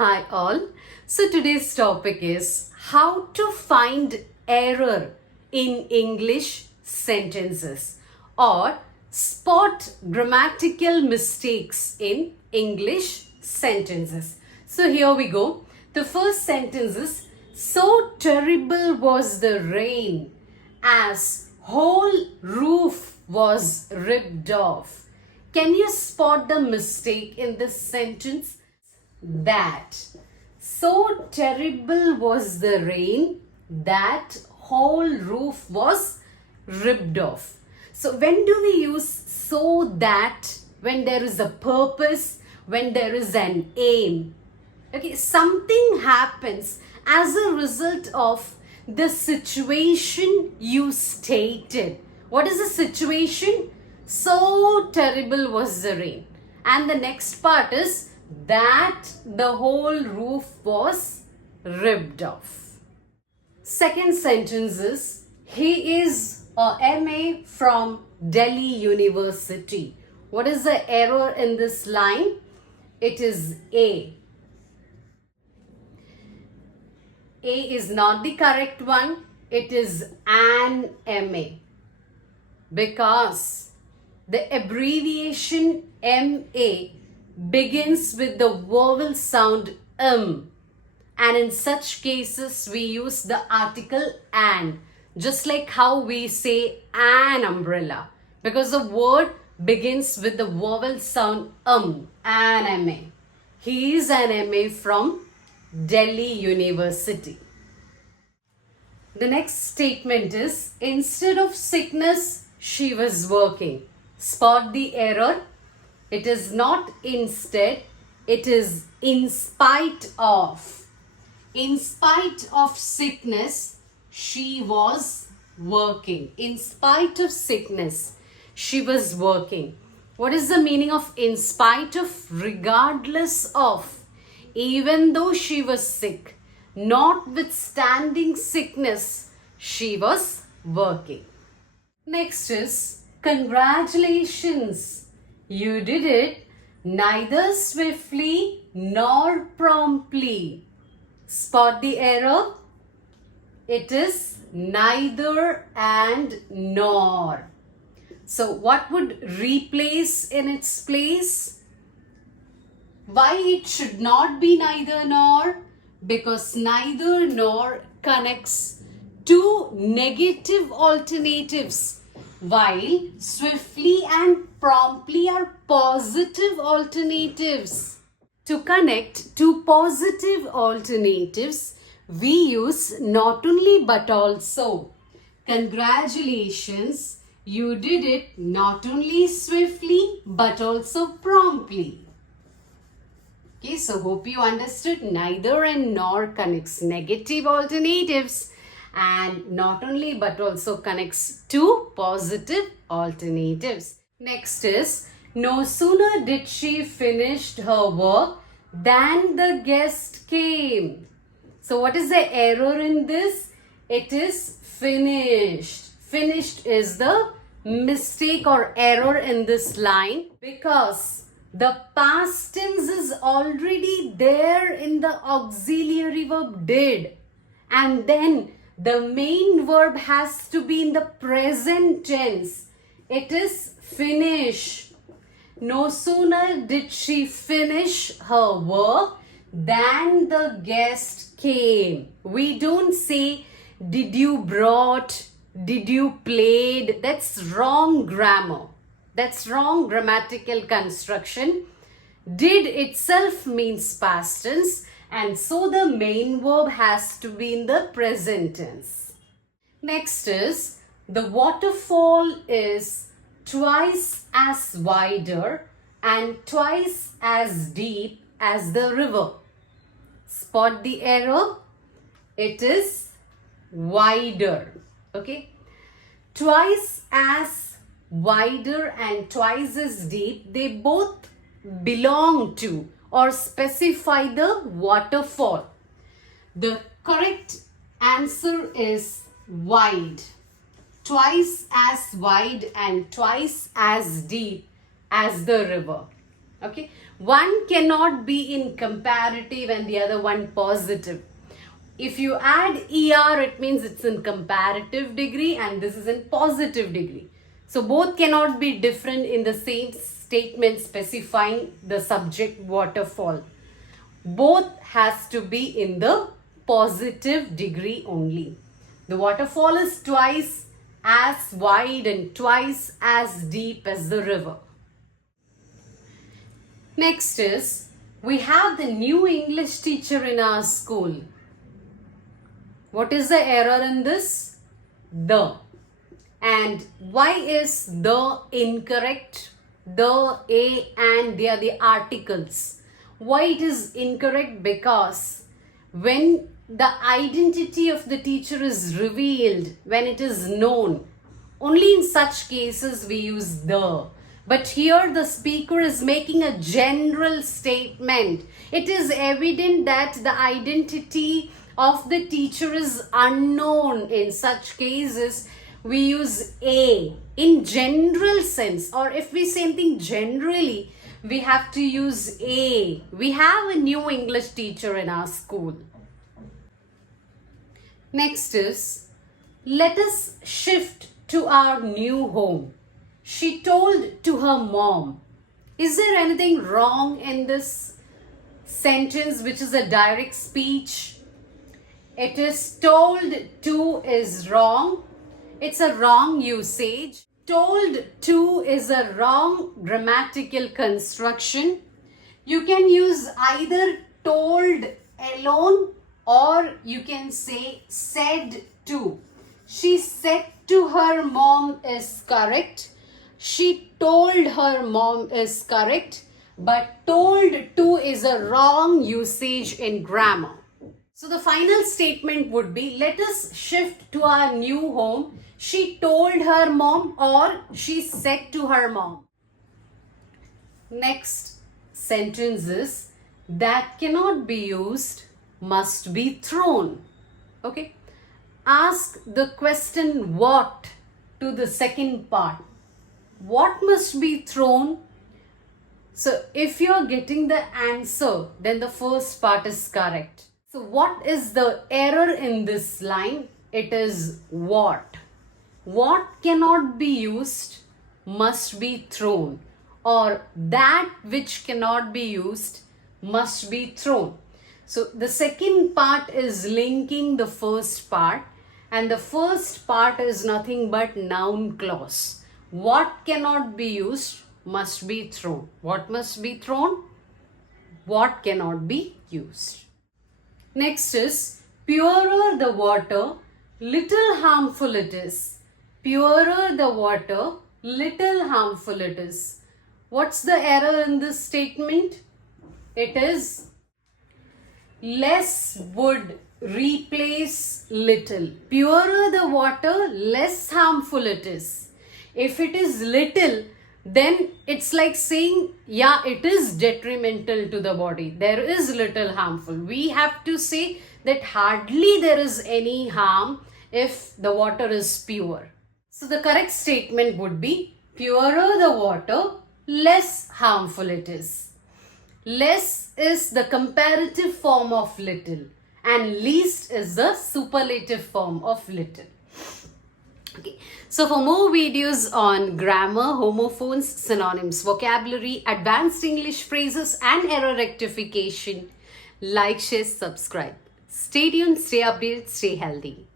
Hi all. So today's topic is how to find error in English sentences or spot grammatical mistakes in English sentences. So here we go. The first sentence is, so terrible was the rain as whole roof was ripped off. Can you spot the mistake in this sentence? That so terrible was the rain that whole roof was ripped off. So when do we use so that? When there is a purpose, when there is an aim. Okay, something happens as a result of the situation you stated. What is the situation? So terrible was the rain. And the next part is that the whole roof was ripped off. Second sentence is, he is a MA from Delhi University. What is the error in this line? It is A. A is not the correct one. It is an MA. Because the abbreviation MA begins with the vowel sound and in such cases we use the article an, just like how we say an umbrella, because the word begins with the vowel sound an MA. He is an MA from Delhi University. The next statement is, instead of sickness she was working. Spot the error. It is not instead, it is in spite of. In spite of sickness, she was working. In spite of sickness, she was working. What is the meaning of in spite of? Regardless of. Even though she was sick, notwithstanding sickness, she was working. Next is, congratulations. You did it neither swiftly nor promptly. Spot the error. It is neither and nor. So what would replace in its place? Why it should not be neither nor? Because neither nor connects two negative alternatives, while swiftly and promptly are positive alternatives. To connect two positive alternatives, we use not only but also. Congratulations, you did it not only swiftly but also promptly. Okay, so hope you understood. Neither and nor connects negative alternatives and not only but also connects two positive alternatives. Next is, no sooner did she finish her work than the guest came. So what is the error in this? It is finished. Finished is the mistake or error in this line, because the past tense is already there in the auxiliary verb did, and then the main verb has to be in the present tense. It is finish. No sooner did she finish her work than the guest came. We don't say, did you brought, did you played. That's wrong grammar. That's wrong grammatical construction. Did itself means past tense, and so the main verb has to be in the present tense. Next is, the waterfall is twice as wider and twice as deep as the river. Spot the error. It is wider. Okay. Twice as wider and twice as deep, they both belong to or specify the waterfall. The correct answer is wide. Twice as wide and twice as deep as the river. Okay, one cannot be in comparative and the other one positive. If you add ER, it means it's in comparative degree and this is in positive degree. So both cannot be different in the same statement specifying the subject waterfall. Both has to be in the positive degree only. The waterfall is twice as wide and twice as deep as the river. Next is, we have the new English teacher in our school. What is the error in this? The. And why is the incorrect? The, a, and they are the articles. Why it is incorrect? Because when the identity of the teacher is revealed, when it is known, only in such cases we use the. But here the speaker is making a general statement. It is evident that the identity of the teacher is unknown. In such cases, we use a in general sense, or if we say anything generally, we have to use a. We have a new English teacher in our school. Next is, let us shift to our new home. She told to her mom. Is there anything wrong in this sentence, which is a direct speech? It is told to is wrong. It's a wrong usage. Told to is a wrong grammatical construction. You can use either told alone or you can say said to. She said to her mom is correct. She told her mom is correct, but told to is a wrong usage in grammar. So the final statement would be, let us shift to our new home. She told her mom or she said to her mom. Next sentence is, that cannot be used must be thrown. Okay. Ask the question what to the second part. What must be thrown? So if you are getting the answer, then the first part is correct. So what is the error in this line? It is what. What cannot be used must be thrown, or that which cannot be used must be thrown. So the second part is linking the first part, and the first part is nothing but noun clause. What cannot be used must be thrown. What must be thrown? What cannot be used. Next is, purer the water, little harmful it is. Purer the water, little harmful it is. What's the error in this statement? It is less would replace little. Purer the water, less harmful it is. If it is little, then it's like saying, yeah, it is detrimental to the body. There is little harmful. We have to say that hardly there is any harm if the water is pure. So the correct statement would be, purer the water, less harmful it is. Less is the comparative form of little and least is the superlative form of little. Okay. So for more videos on grammar, homophones, synonyms, vocabulary, advanced English phrases and error rectification, like, share, subscribe. Stay tuned, stay updated, stay healthy.